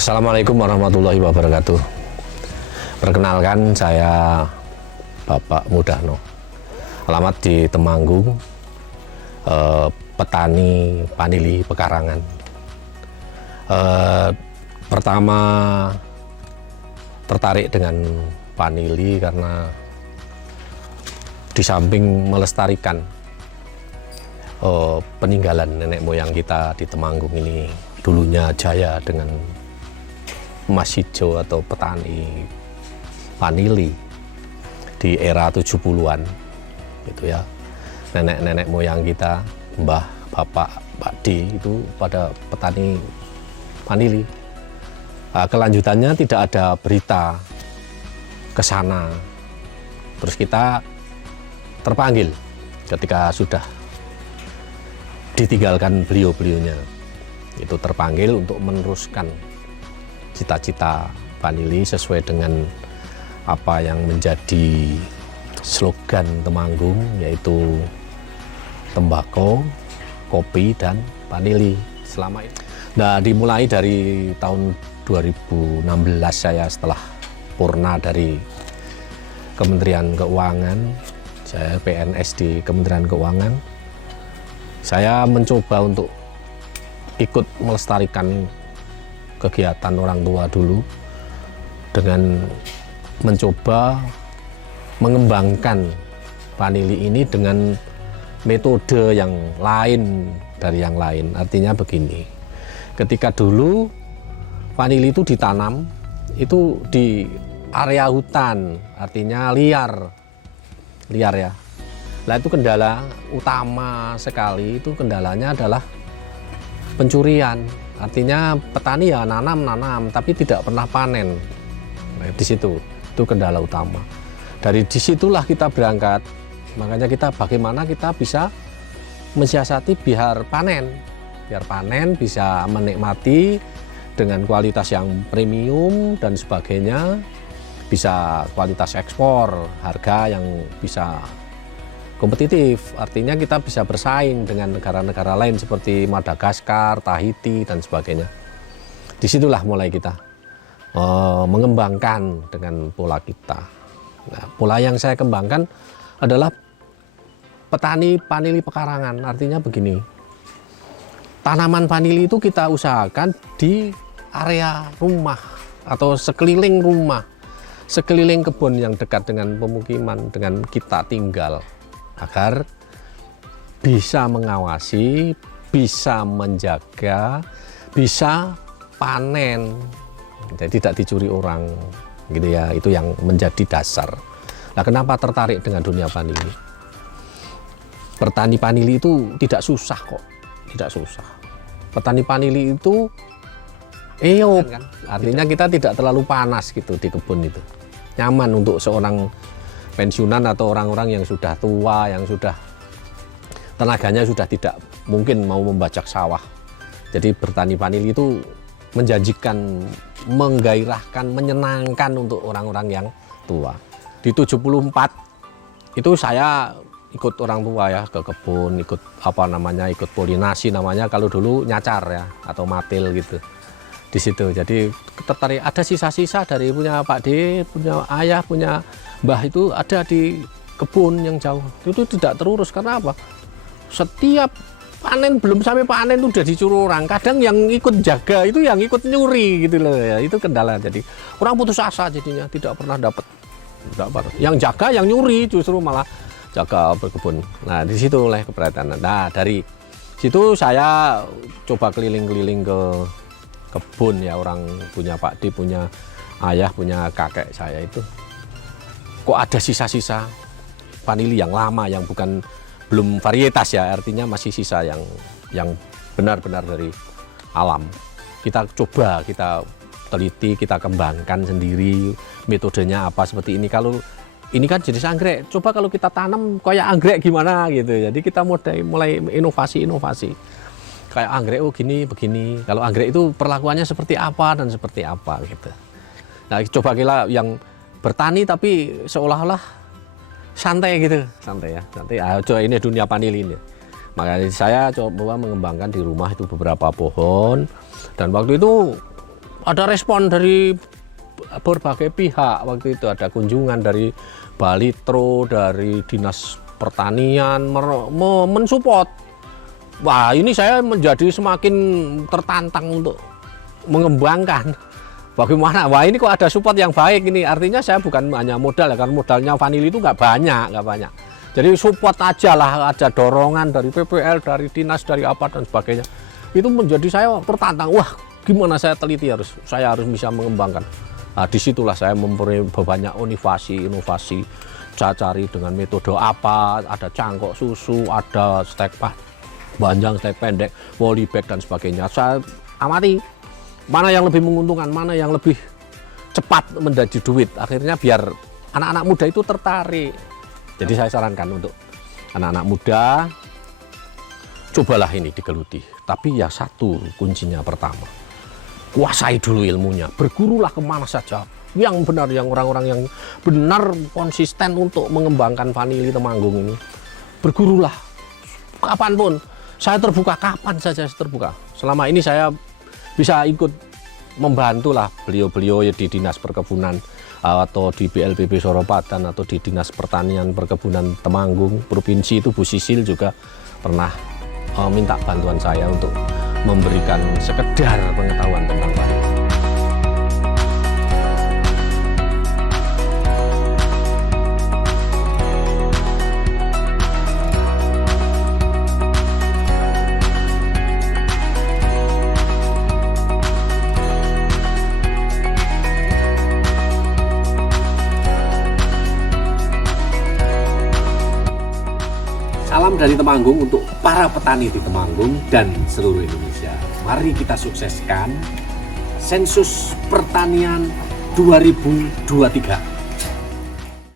Assalamualaikum warahmatullahi wabarakatuh. Perkenalkan, saya Bapak Mudahno. Alamat di Temanggung, petani vanili pekarangan. Pertama tertarik dengan vanili karena di samping melestarikan peninggalan nenek moyang kita di Temanggung ini, dulunya jaya dengan emas hijau atau petani vanili di era 70-an gitu ya. Nenek-nenek moyang kita, mbah, bapak, Pak D itu pada petani vanili. Nah, kelanjutannya tidak ada berita ke sana. Terus kita terpanggil ketika sudah ditinggalkan beliau-beliaunya. Itu terpanggil untuk meneruskan cita-cita vanili sesuai dengan apa yang menjadi slogan Temanggung, yaitu tembakau, kopi, dan vanili selama ini. Nah, dimulai dari tahun 2016 saya setelah purna dari Kementerian Keuangan, saya PNS di Kementerian Keuangan, saya mencoba untuk ikut melestarikan kegiatan orang tua dulu dengan mencoba mengembangkan vanili ini dengan metode yang lain dari yang lain. Artinya begini, ketika dulu vanili itu ditanam itu di area hutan, artinya liar ya. Nah, itu kendala utama sekali, itu kendalanya adalah pencurian. Artinya petani ya nanam tapi tidak pernah panen. Nah, di situ itu kendala utama. Dari disitulah kita berangkat. Makanya kita bagaimana kita bisa mensiasati biar panen bisa menikmati dengan kualitas yang premium dan sebagainya, bisa kualitas ekspor, harga yang bisa kompetitif. Artinya kita bisa bersaing dengan negara-negara lain seperti Madagaskar, Tahiti, dan sebagainya. Disitulah mulai kita mengembangkan dengan pola kita. Nah, pola yang saya kembangkan adalah petani vanili pekarangan. Artinya begini, tanaman vanili itu kita usahakan di area rumah atau sekeliling rumah, sekeliling kebun yang dekat dengan pemukiman, dengan kita tinggal, agar bisa mengawasi, bisa menjaga, bisa panen, jadi tidak dicuri orang, gitu ya. Itu yang menjadi dasar. Nah, kenapa tertarik dengan dunia vanili? Petani vanili itu tidak susah kok, tidak susah. Petani vanili itu artinya kita tidak terlalu panas gitu di kebun itu, nyaman untuk seorang pensiunan atau orang-orang yang sudah tua, yang sudah tenaganya sudah tidak mungkin mau membajak sawah. Jadi bertani vanili itu menjanjikan, menggairahkan, menyenangkan untuk orang-orang yang tua. Di 74 itu saya ikut orang tua ya ke kebun, ikut ikut polinasi namanya, kalau dulu nyacar ya atau matil gitu. Di situ jadi tertarik, ada sisa-sisa dari punya Pak D, punya ayah, punya mbah itu ada di kebun yang jauh. Itu tidak terurus karena apa? Setiap panen, belum sampai panen itu udah dicuru orang. Kadang yang ikut jaga itu yang ikut nyuri gitu loh ya. Itu kendala. Jadi orang putus asa jadinya, tidak pernah dapat. Yang jaga yang nyuri, justru malah jaga berkebun. Nah, di situ mulai keberatan. Nah, dari situ saya coba keliling-keliling ke kebun ya, orang punya Pak D, punya ayah, punya kakek saya itu. Kok ada sisa-sisa vanili yang lama, yang belum varietas ya, artinya masih sisa yang benar-benar dari alam. Kita coba, kita teliti, kita kembangkan sendiri metodenya apa seperti ini. Kalau ini kan jenis anggrek, coba kalau kita tanam kayak anggrek gimana gitu. Jadi kita mulai inovasi. Kayak anggrek, oh gini, begini. Kalau anggrek itu perlakuannya seperti apa dan seperti apa gitu. Nah, coba kita yang bertani tapi seolah-olah santai gitu, santai ya, santai. Coba ini dunia vanili ini. Makanya saya coba mengembangkan di rumah itu beberapa pohon, dan waktu itu ada respon dari berbagai pihak. Waktu itu ada kunjungan dari Balitro, dari Dinas Pertanian mensupport. Wah, ini saya menjadi semakin tertantang untuk mengembangkan. Bagaimana? Wah, ini kok ada support yang baik ini. Artinya saya bukan hanya modal ya, karena modalnya vanili itu nggak banyak. Jadi support aja lah, ada dorongan dari PPL, dari dinas, dari apa dan sebagainya. Itu menjadi saya tertantang. Wah, gimana saya teliti saya harus bisa mengembangkan. Nah, disitulah saya memberi banyak inovasi. Saya cari dengan metode apa, ada cangkok susu, ada stek panjang, stek pendek, volley bag dan sebagainya. Saya amati mana yang lebih menguntungkan, mana yang lebih cepat menjadi duit. Akhirnya biar anak-anak muda itu tertarik. Jadi saya sarankan untuk anak-anak muda, cobalah ini digeluti. Tapi ya satu kuncinya pertama, kuasai dulu ilmunya, bergurulah kemana saja. Yang benar, yang orang-orang yang benar konsisten untuk mengembangkan vanili Temanggung ini. Bergurulah, kapanpun. Saya terbuka, kapan saja saya terbuka. Selama ini saya bisa ikut membantulah beliau-beliau ya di Dinas Perkebunan atau di BLPB Soropadan atau di Dinas Pertanian Perkebunan Temanggung Provinsi itu Bu Sisil juga pernah minta bantuan saya untuk memberikan sekedar pengetahuan tentang vanili. Salam dari Temanggung untuk para petani di Temanggung dan seluruh Indonesia. Mari kita sukseskan Sensus Pertanian 2023.